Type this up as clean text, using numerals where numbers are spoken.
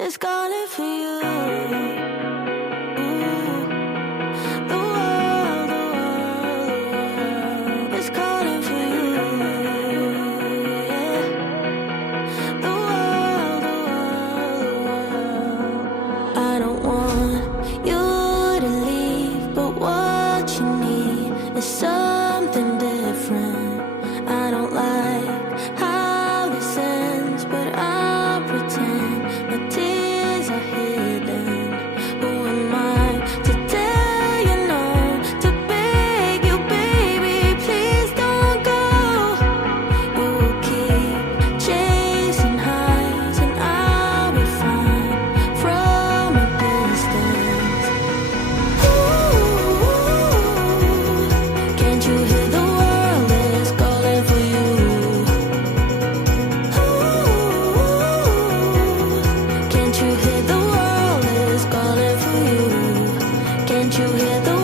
is calling for you. Ooh, the world is calling for you. Yeah. The world. I don't want you to leave, but what you need is something different. I don't like how this ends, but I'll pretend my tears are hidden. Who am I to tell you no, to beg you, baby, please don't go. You will keep chasing highs, and I'll be fine from a distance. Ooh, can't you hear the world is calling for you? Can't you hear the world is calling for you? Can't you hear the